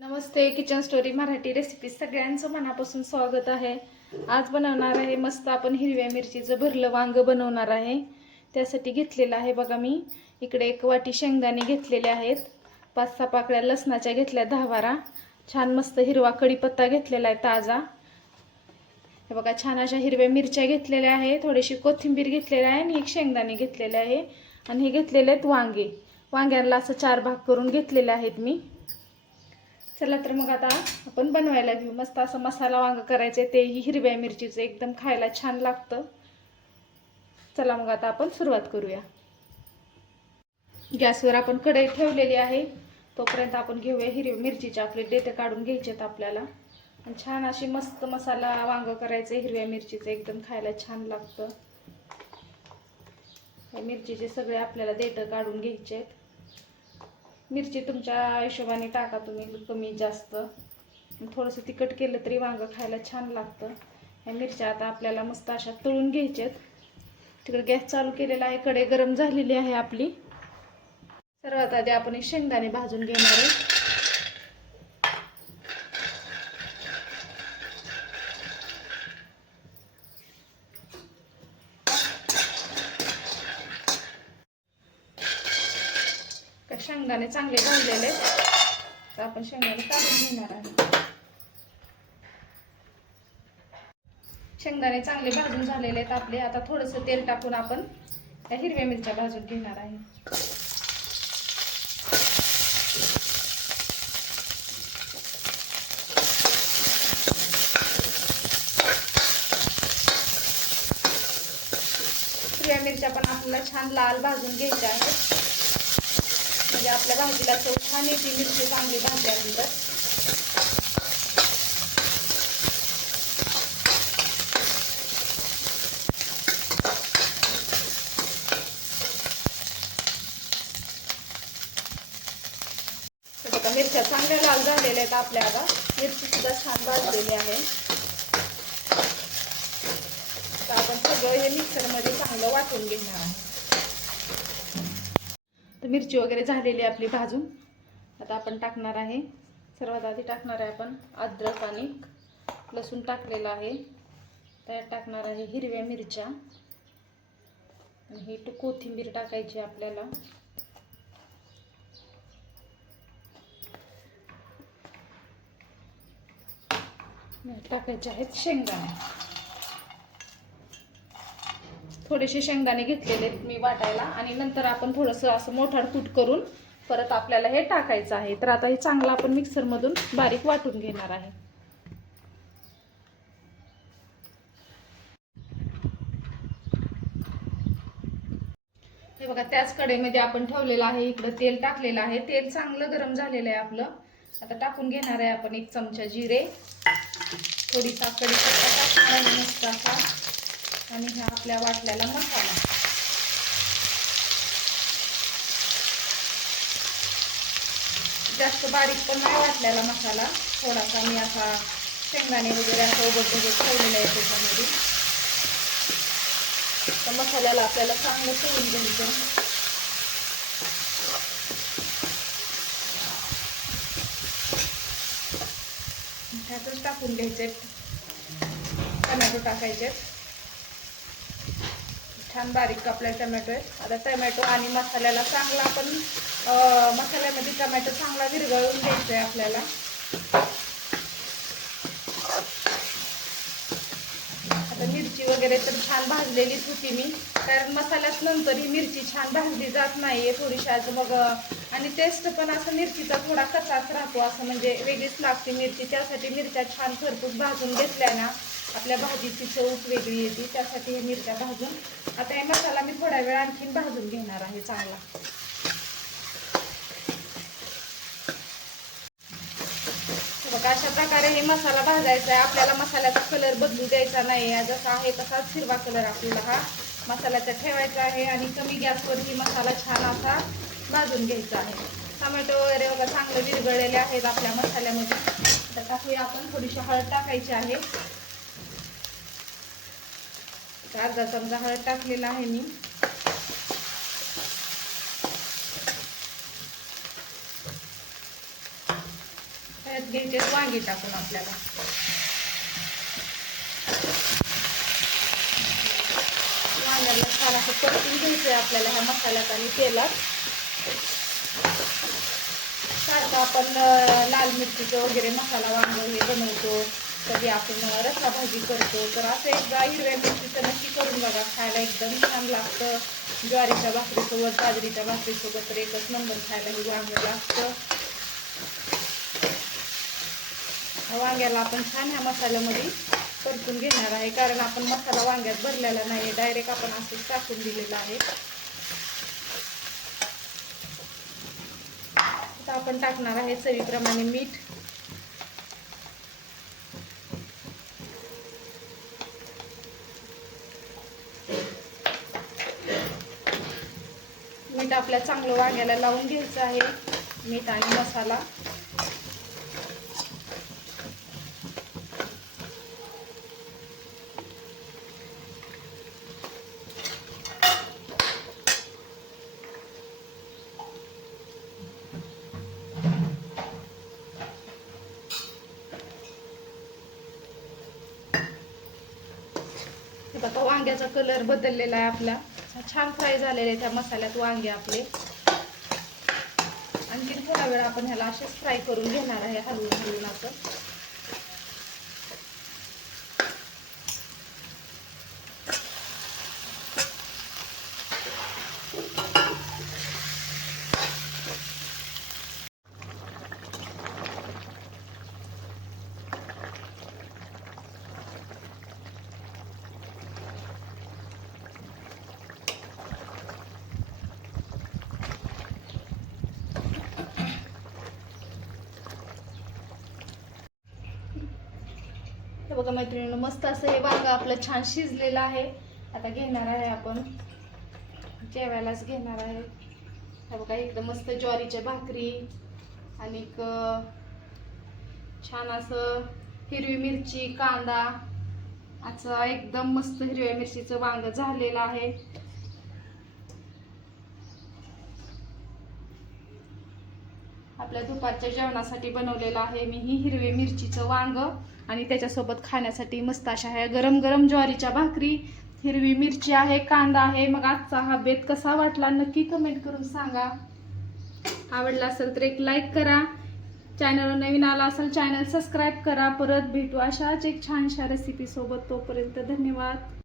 नमस्ते kitchen story Marathi recipe सगळ्यांचं मनापासून स्वागत आहे. आज बनवणार आहे मस्त आपण हिरव्या मिरचीचं भरलं वांग बनवणार आहे. त्यासाठी घेतलेलं आहे बघा मी. इकडे एक वाटी शेंगदाणे घेतलेले आहेत. पाच सहा पाकळ्या लसणाच्या घेतल्या दहा बारा. छान मस्त हिरवा कढीपत्ता घेतलेला आहे ताजा. हे बघा छान अशा हिरव्या मिरच्या घेतलेल्या आहे. थोडीशी कोथिंबीर घेतलेली आहे आणि एक शेंगदाणे घेतलेले आहे. आणि हे घेतलेले आहेत वांगे. वांग्यांना असं चार भाग करून घेतलेले आहेत मी. चला तर मग आता आपण बनवायला घेऊ. मस्त असं मसाला वांग करायचे तेही हिरव्या मिरचीचं एकदम खायला छान लागतं. चला मग आता आपण सुरुवात करूया. गॅसवर आपण कढई ठेवलेली आहे. तोपर्यंत आपण घेऊया हिरव्या मिरचीचे आपले डेटे काढून घ्यायचे आहेत आपल्याला. आणि छान अशी मस्त मसाला वांग करायचं हिरव्या मिरचीचं एकदम खायला छान लागतं. मिरचीचे सगळे आपल्याला देठं काढून घ्यायचे आहेत. मिरची तुमच्या हिशोबाने टाका तुम्ही कमी जास्त. थोडंसं तिखट केलं तरी वांगं खायला छान लागतं. ह्या मिरच्या आता आपल्याला मस्त अशा तळून घ्यायच्यात. तिकडे गॅस चालू केलेला आहे कडे गरम झालेली आहे आपली. सर्वात आधी आपण एक शेंगदाणे भाजून घेणार आहे. शेंगदाणे चांगले भाजलेले आहेत. तर आपण शेंगदाणे काढून घेणार आहे. शेंगदाणे चांगले भाजून झालेले आहेत आपले. आता थोडंसं तेल टाकून आपण त्या हिरव्या मिरच्या भाजून घेणार आहे. हिरव्या मिरच्या पण आपल्याला छान लाल भाजून घ्यायच्या आहेत. म्हणजे आपल्या भाजीला चव छान येते मिरची चांगली भाजल्यानंतर बघा मिरच्या चांगल्या लाल झालेल्या आहेत आपल्या आता. मिरची सुद्धा छान भाजलेली आहे. तर आपण सगळं हे मिक्सरमध्ये चांगलं वाटून घेणार आहे तर मिरची वगैरे झालेली आहे आपली भाजून. आता आपण टाकणार आहे. सर्वात आधी टाकणार आहे आपण अद्रक आणि लसूण टाकलेलं आहे. त्यात टाकणार आहे हिरव्या मिरच्या. आणि ही कोथिंबीर टाकायची आपल्याला. टाकायचे आहेत शेंगदाणे. थोडेसे शेंगदाणे घेतलेले आहेत मी वाटायला. आणि नंतर आपण थोडंसं असं मोठाड कूट करून परत आपल्याला हे टाकायचं आहे. तर आता हे चांगलं आपण मिक्सरमधून बारीक वाटून घेणार आहे. हे बघा त्याच कडेमध्ये आपण ठेवलेलं आहे. इकडं तेल टाकलेलं आहे. तेल चांगलं गरम झालेलं आहे आपलं. आता टाकून घेणार आहे आपण एक चमचा जिरे. थोडीसा कढीपत्ता टाकणार आहे मस्त असा. आणि ह्या आपल्या वाटल्याला मसाला. जास्त बारीक पण नाही वाटल्याला मसाला. थोडासा मी असा शेंगदाणे वगैरे असं उघड उघड ठेवलेला आहे त्याच्यामध्ये. तर मसाल्याला आपल्याला चांगलं सोडून घ्यायचं ह्यातच टाकून घ्यायचे टमॅटो टाकायचे छान बारीक कापला टमॅटो आहे. आता टमॅटो आणि मसाल्याला चांगला आपण मसाल्यामध्ये टमॅटो चांगला विरघळून द्यायचा आहे आपल्याला. आता मिरची वगैरे तर छान भाजलेलीच होती मी. कारण मसाल्यात नंतर ही मिरची छान भाजली जात नाही आहे थोडीशी. आज मग आणि टेस्ट पण असं मिरचीचा थोडा कचाच राहतो. असं म्हणजे वेगळीच लागते मिरची. त्यासाठी मिरच्या छान खरपूस भाजून घेतल्या ना. आपल्या भाजीची चव वेगळी येते. त्यासाठी हे मिरच्या भाजून आता हे मसाला मी थोड्या वेळ आणखीन भाजून घेणार आहे चांगला. बघा अशा प्रकारे हे मसाला भाजायचा आहे. आपल्याला मसाल्याचा कलर बदलू द्यायचा नाही आहे. जसा आहे तसाच हिरवा कलर आपल्याला हा मसाल्याचा ठेवायचा आहे. आणि कमी गॅसवरती मसाला छान असा भाजून घ्यायचा आहे. टोमॅटो वगैरे बघा चांगले विरघळलेले आहेत आपल्या मसाल्यामध्ये. तर टाकूया आपण थोडीशी हळद टाकायची आहे. अर्धा चमचा हळद टाकलेला आहे मी. घ्यायचे वांगी टाकून आपल्याला. वांग्याला छान असं परतून घ्यायचंय आपल्याला ह्या मसाल्यात आणि तेलात. सारखं आपण लाल मिरचीचं वगैरे मसाला वांग हे बनवतो. कधी आपण अं, रस्सा भाजी करतो तर असं एकदा हिरव्या मिरचीचं नक्की करून बघा. खायला एकदम छान लागतं. ज्वारीच्या भाकरीसोबत बाजरीच्या भाकरीसोबत तर एकच नंबर खायला हे वांग लागतं. वांग्याला आपण छान ह्या मसाल्यामध्ये परतून घेणार आहे कारण आपण मसाला वांग्यात भरलेला नाही डायरेक्ट आपण असंच टाकून दिलेलं आहे. आपण टाकणार आहे चवीप्रमाणे मीठ. मीठ आपल्या चांगलं वांग्याला लावून घ्यायचं आहे. मीठ आणि मसाला. वांग्याचा कलर बदललेला आहे आपला. छान फ्राय झालेले त्या मसाल्यात वांगे आपले. आणखी थोडा वेळ आपण ह्याला असेच फ्राय करून घेणार आहे हलवून हलवून असं बघा मैत्रिणीनं मस्त असं हे वांग आपलं छान शिजलेलं आहे. आता घेणार आहे आपण. जेवायलाच घेणार आहे. हे बघा एकदम मस्त ज्वारीच्या भाकरी आणि छान असं हिरवी मिरची कांदा असं एकदम मस्त हिरव्या मिरचीचं वांग झालेलं आहे. आपल्या दुपारच्या जेवणासाठी बनवलेलं आहे मी ही हिरवी मिरचीचं वांग. आणि त्याच्यासोबत खाण्यासाठी मस्त अशा ह्या गरम गरम ज्वारीच्या भाकरी हिरवी मिरची आहे कांदा आहे. मग आजचा हा बेत कसा वाटला नक्की कमेंट करून सांगा. आवडला असेल तर एक लाईक करा. चॅनलवर नवीन आला असेल चॅनल सबस्क्राईब करा. परत भेटू अशाच एक छानशा रेसिपीसोबत तोपर्यंत धन्यवाद.